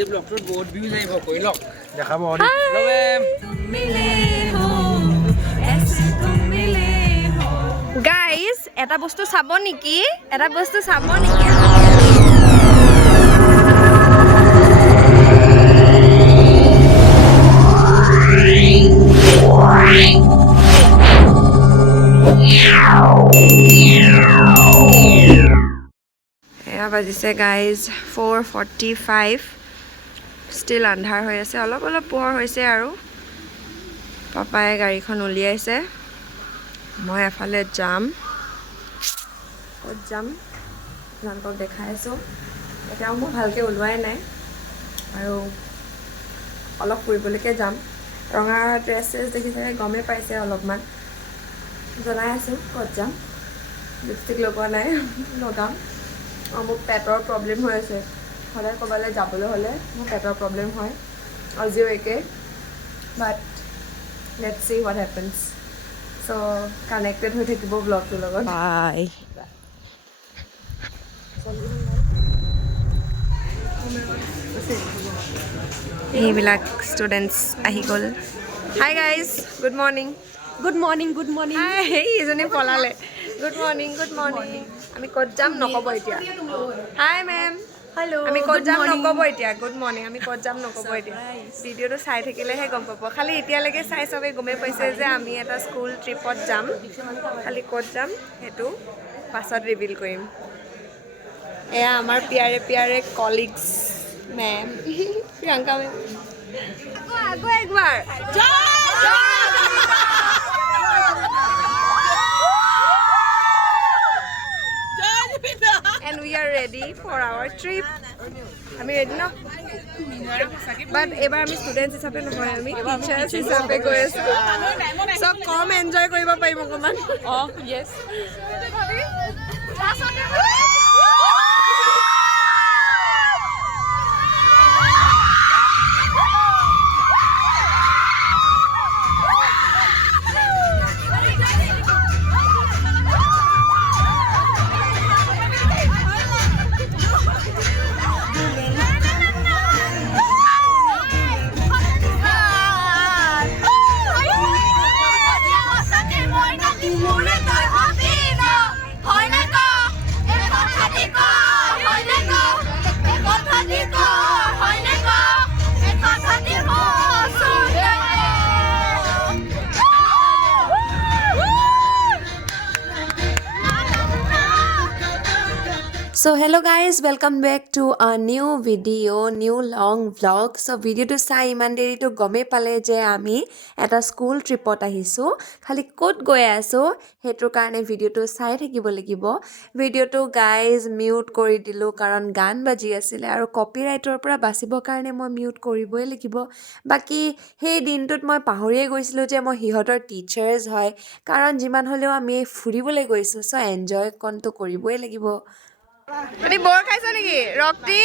আজি ব্লগটোত বহুত ভিউজ আহিব কৈ লওক দেখাব গাইজ এটা বস্তু চাব নেকি এটা বস্তু চাব নেকি এয়া বাজিছে গাইজ 4:45 ষ্টিল আন্ধাৰ হৈ আছে অলপ অলপ পোহৰ হৈছে আৰু পাপাই গাড়ীখন উলিয়াইছে মই এফালে যাম ক'ত যাম আপোনালোকক দেখাই আছোঁ এতিয়াও মই ভালকৈ ওলোৱাই নাই আৰু অলপ ফুৰিবলৈকে যাম ৰঙা ড্ৰেছ চেছ দেখিছে গমেই পাইছে অলপমান জনাই আছোঁ ক'ত যাম লিপষ্টিক লগোৱা নাই লগাম আৰু মোৰ পেটৰ প্ৰব্লেম হৈ আছে সদায় ক'ৰবালৈ যাবলৈ হ'লে মোৰ পেটৰ প্ৰব্লেম হয় আজিও একে but let's see what happens so' connected হৈ থাকিব ব্লগটোৰ লগত বাই এইবিলাক ষ্টুডেণ্টছ আহি গ'ল hi guys good morning good morning hi এইজনী পলালে গুড মৰ্ণিং আমি ক'ত যাম নক'ব এতিয়া হাই মেম হেল্ল' আমি ক'ত যাম নক'ব এতিয়া গুড মৰ্ণিং আমি ক'ত যাম নক'ব এতিয়া ভিডিঅ'টো চাই থাকিলেহে গম পাব খালি এতিয়ালৈকে চাই চবেই গমেই পাইছে যে আমি এটা স্কুল ট্ৰিপত যাম খালি ক'ত যাম সেইটো পাছত ৰিভিল কৰিম এয়া আমাৰ পিয়াৰে কলিগছ মেম প্ৰিয়ংকা মেম আকৌ একবাৰ and we are ready for our trip আমি ready ন but এবাৰ আমি ষ্টুডেণ্টছ হিচাপে নহয় আমি টিচাৰ্ছ হিচাপে গৈ আছোঁ চব কম এনজয় কৰিব পাৰিম অকণমান yes So hello guys, welcome back to a new video, new long vlog. So video to sai iman deri to gome pale je ami eta school tripot ahisu khali kot goy aso hetur karone video to sai thakibo lagibo video to guys mute kori dilu karon gan baji asile aru copyright or pura basibo karone moi mute koriboi lagibo baki he din tut moi pahoriye goisilu je moi hihotor teachers hoy karon jiman holeo ami furibole goisu so enjoy konto koriboi lagibo তুমি বৰ খাইছা নেকি ৰক্তি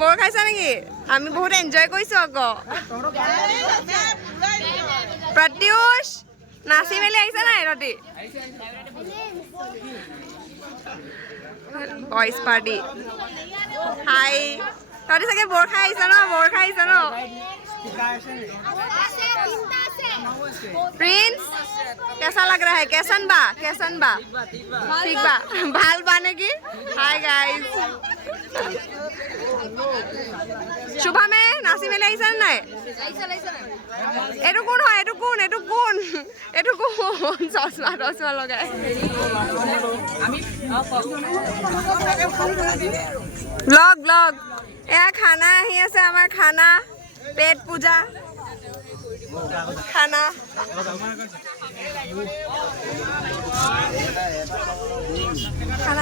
বৰ খাইছা নেকি আমি বহুত enjoy কৰিছো আকৌ প্ৰত্যুষ নাচি মেলি আহিছা নাই ৰতি বয়জ পাৰ্টি হাই তহঁতি চাগে বৰ খাই আহিছা ন प्रिंस कैसा लग रहा है कैसन बा ठीक बा भाल बाने की हाय गाइस शुभा में नासी में लाइसन নাই এটু কোন হয় এটু কোন চশমা লগাই ব্লগ এয়া খানা আহি আছে আমাৰ খানা পেট পূজা খানা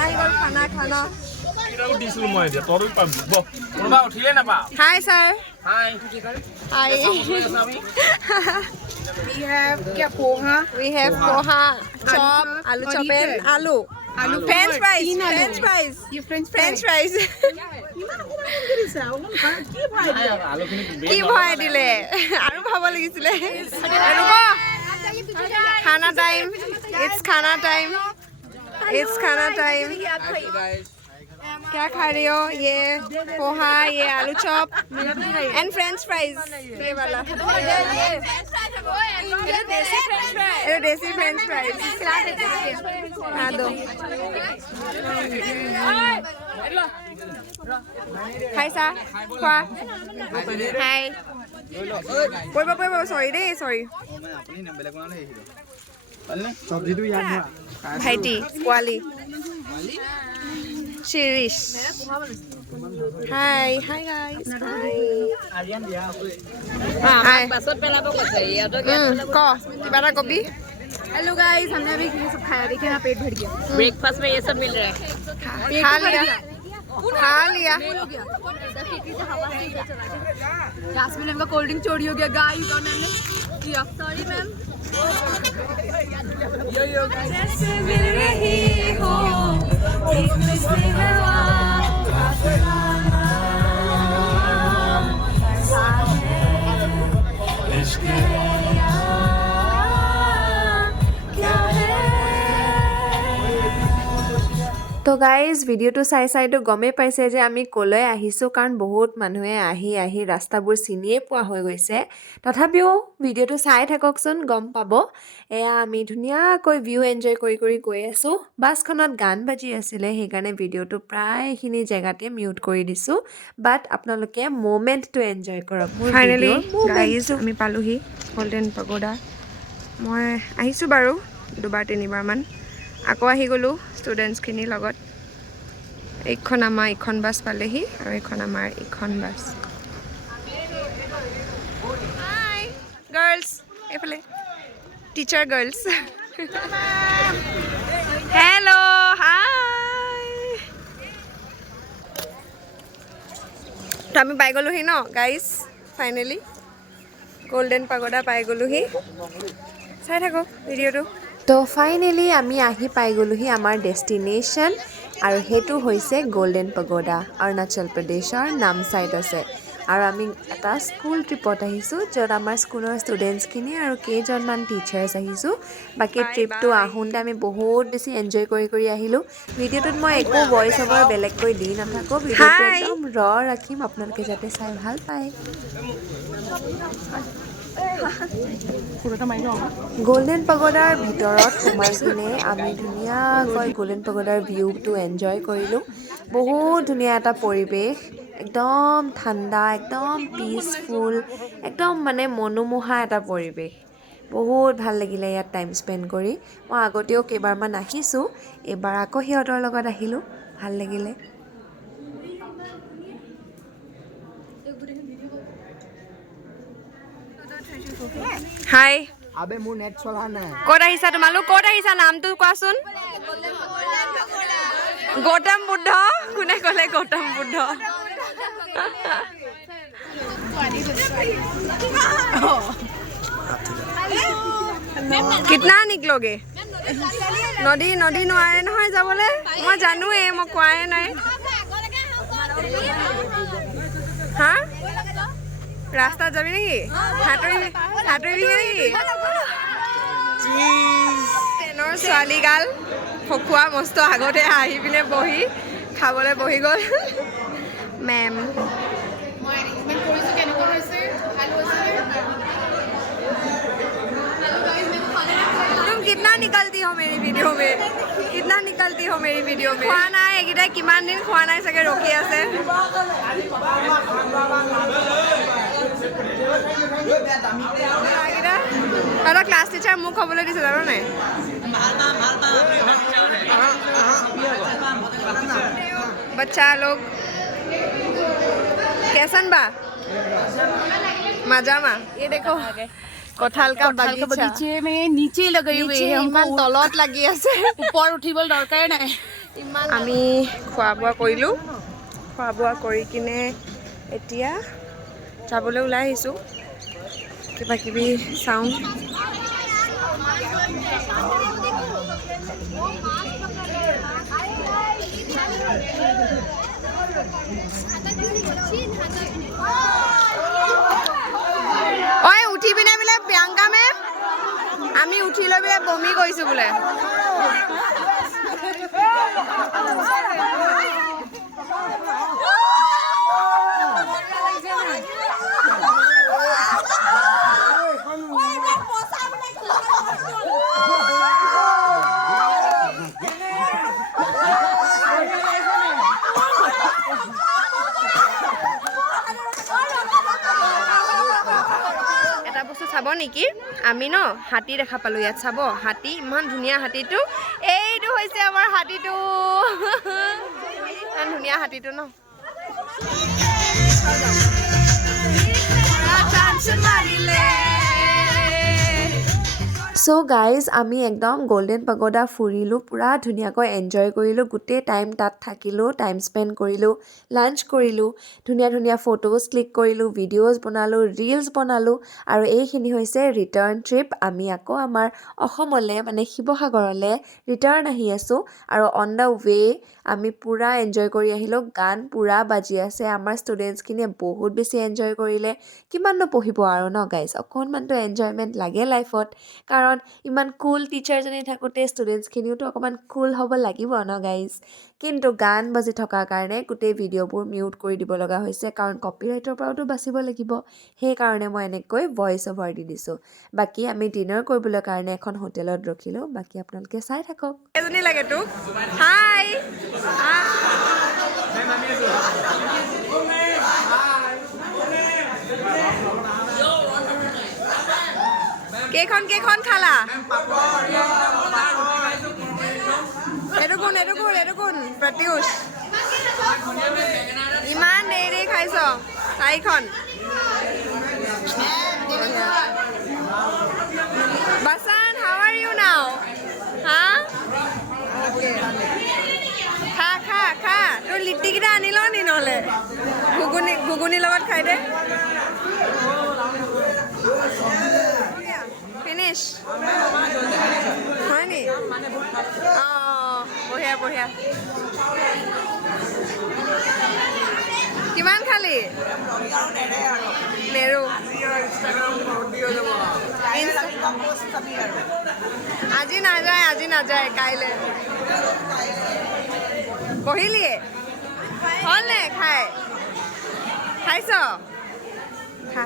আহি গ'ল খানা hi sir hi we have poha chop aloo chop and aloo french fries কি ভয় দিলে আৰু ভাব লাগিছিলে খানা টাইম it's খানা টাইম क्या खा रही हो? ये पोहा, ये आलू चॉप एंड फ्रेंच फ्राइज. ये वाला ये देसी फ्रेंच फ्राइज. हाँ दो. हाय सा खा. हाय. सॉरी दे सॉरी. भाইটি পোৱালি শিৰিষ. হাই হাই গাইজ. पासत पेलाबो কৈছে ইয়াতো ক কিবা এটা কবি. हेलो गाइस हमने अभी ये सब खाया देखिए ना पेट भर गया ब्रेकफास्ट में ये सब मिल रहा है खा लिया खा लिया. जास्मिन मैम का कोल्ड ड्रिंक चोरी हो गया गाइस और मैम ने किया सॉरी मैम जैसे मिल रही हो एक दूसरे में তো গাইজ ভিডিঅ'টো চাইতো গমেই পাইছে যে আমি ক'লৈ আহিছোঁ, কাৰণ বহুত মানুহে আহি ৰাস্তাবোৰ চিনিয়ে পোৱা হৈ গৈছে. তথাপিও ভিডিঅ'টো চাই থাককচোন, গম পাব. এয়া আমি ধুনীয়াকৈ ভিউ এনজয় কৰি গৈ আছোঁ. বাছখনত গান বাজি আছিলে, সেইকাৰণে ভিডিঅ'টো প্ৰায়খিনি জেগাতে মিউট কৰি দিছোঁ. বাট আপোনালোকে মোমেণ্টটো এনজয় কৰক. ফাইনেলি গাইজ আমি পালোহি গল্ডেন পাগোডা. মই আহিছোঁ বাৰু 2-3বাৰমান. আকৌ আহি গ'লোঁ ষ্টুডেণ্টছখিনিৰ লগত. এইখন আমাৰ ইখন বাছ পালেহি আৰু এইখন আমাৰ ইখন বাছ. হাই গাৰ্লছ. এইফালে টিচাৰ গাৰ্লছ. হেল্ল' হাই. তো আমি পাই গ'লোহি ন গাইজ. ফাইনেলি গল্ডেন পাগোডা পাই গ'লোহি. চাই থাকক ভিডিঅ'টো. তো ফাইনেলি আমি আহি পাই গ'লোহি আমাৰ ডেষ্টিনেশ্যন, আৰু সেইটো হৈছে গল্ডেন পাগোডা, অৰুণাচল প্ৰদেশৰ নামচাইত আছে. আৰু আমি এটা স্কুল ট্ৰিপত আহিছোঁ, য'ত আমাৰ স্কুলৰ ষ্টুডেণ্টছখিনি আৰু কেইজনমান টিচাৰ্ছ আহিছোঁ. বাকী ট্ৰিপটো আহোঁতে আমি বহুত বেছি এনজয় কৰি আহিলোঁ. ভিডিঅ'টোত মই একো ভইচ অভাৰ বেলেগকৈ দি নাথাকোঁ, ভিডিঅ'টো একদম ৰাখিম, আপোনালোকে যাতে চাই ভাল পায়. গল্ডেন পাগোডাৰ ভিতৰত সোমাই কিনে আমি ধুনীয়াকৈ গল্ডেন পাগোডাৰ ভিউটো এনজয় কৰিলোঁ. বহুত ধুনীয়া এটা পৰিৱেশ, একদম ঠাণ্ডা, একদম পিচফুল, একদম মানে মনোমোহা এটা পৰিৱেশ. বহুত ভাল লাগিলে ইয়াত টাইম স্পেণ্ড কৰি. মই আগতেও কেইবাৰমান আহিছোঁ, এইবাৰ আকৌ সিহঁতৰ লগত আহিলোঁ, ভাল লাগিলে. হাই. আবে মোৰ নেট চলা নাই. ক'ত আহিছা তোমালোক? ক'ত আহিছা? নামটো কোৱাচোন. গৌতম বুদ্ধ. কোনে ক'লে গৌতম বুদ্ধ? কিতনা নিকলোগে? নদী নোৱাৰে নহয় যাবলৈ. মই জানোৱেই, মই কোৱাই নাই. হা ৰাস্তাত যাবি নেকি? সাঁতুৰিবি নেকি? ট্ৰেইনৰ ছোৱালীগাল খকুৱা মস্ত আগতে আহি পিনে বহি খাবলৈ বহি গ'ল. মেম तुम कितना निकलती हो मेरी वीडियो में? कितना निकलती हो मेरी वीडियो में? খোৱা নাই এইকেইটাই, কিমান দিন খোৱা নাই চাগে, ৰখি আছে. এটা ক্লাছ টিচাৰ মোক হ'বলৈ দিছে জানো নাই? बच्चा लोग कैसन बा? मजा मा. ये देखो कठाल का बगीचे में नीचे लगी हुई है, ইমান তলত লাগি আছে, ऊपर उठिबल दरकार নাই. আমি খোৱা বোৱা কৰিলোঁ. খোৱা বোৱা কৰি কিনে এতিয়া যাবলৈ ওলাই আহিছোঁ. কিবা কিবি চাওঁ. ঐ উঠি পিনে বোলে প্ৰিয়ংকা মেম, আমি উঠি লৈ বোলে বমি কৰিছোঁ বোলে. নেকি আমি ন হাতী দেখা পালোঁ ইয়াত চাব হাতী ইমান ধুনীয়া হাতীটো এইটো হৈছে আমাৰ হাতীটো ইমান ধুনীয়া হাতীটো ন So guys, আমি একদম গোল্ডেন পাগোডা ফুৰিলোঁ পুৰা ধুনীয়াকৈ এনজয় কৰিলোঁ গোটেই টাইম তাত থাকিলোঁ টাইম স্পেণ্ড কৰিলোঁ লাঞ্চ কৰিলোঁ ধুনীয়া ধুনীয়া ফটোজ ক্লিক কৰিলোঁ ভিডিঅ'জ বনালোঁ ৰিলছ বনালোঁ আৰু এইখিনি হৈছে ৰিটাৰ্ণ ট্ৰিপ আমি আকৌ আমাৰ অসমলৈ মানে শিৱসাগৰলৈ ৰিটাৰ্ণ আহি আছোঁ আৰু অন দ্য ৱে আমি পুৰা এনজয় কৰি আহিলোঁ গান পুৰা বাজি আছে আমাৰ ষ্টুডেণ্টছখিনিয়ে বহুত বেছি এনজয় কৰিলে কিমাননো পঢ়িব আৰু ন গাইজ অকণমানতো এনজয়মেণ্ট লাগে লাইফত কাৰণ ইমান কুল টিচাৰজনী থাকোঁতে ষ্টুডেণ্টছখিনিওতো অকণমান কুল হ'ব লাগিব ন গাইজ কিন্তু গান বাজি থকাৰ কাৰণে গোটেই ভিডিঅ'বোৰ মিউট কৰি দিব লগা হৈছে কাৰণ কপিৰাইটৰ পৰাওতো বাচিব লাগিব সেইকাৰণে মই এনেকৈ ভইচ অভাৰ দি দিছোঁ বাকী আমি ডিনাৰ কৰিবলৈ কাৰণে এখন হোটেলত ৰখিলোঁ বাকী আপোনালোকে চাই থাকক এজনী লাগে তোক হাই কেইখন খালা এইটো কোন প্ৰত্যাশ ইমান দেৰি খাইছ 4খন বাচান হাউ আৰ ইউ নাও হা খা তোৰ লিট্টিকেইটা আনি ল নি নহ'লে ঘুগুনিৰ লগত খাই দে ফিনিছ হয় নি অঁ বঢ়িয়া কিমান খালি নেৰু আজি নাযায় কাইলৈ পঢ়িলিয়ে হ'ল নে খাইছ খা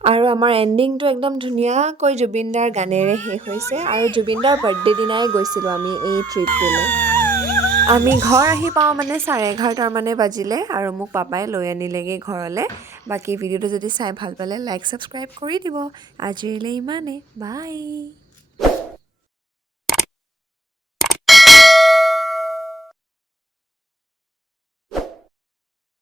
আৰু আমাৰ এণ্ডিংটো একদম ধুনীয়াকৈ জুবিনদাৰ গানেৰে শেষ হৈছে আৰু জুবিনদাৰ বাৰ্থডে দিনাই গৈছিলোঁ আমি এই ট্ৰিপটোলৈ আমি ঘৰ আহি পাওঁ মানে 11:30 মানে বাজিলে আৰু মোক পাপাই লৈ আনিলেগৈ ঘৰলৈ বাকী ভিডিঅ'টো যদি চাই ভাল পালে লাইক ছাবস্ক্ৰাইব কৰি দিব আজিলৈ ইমানে বাই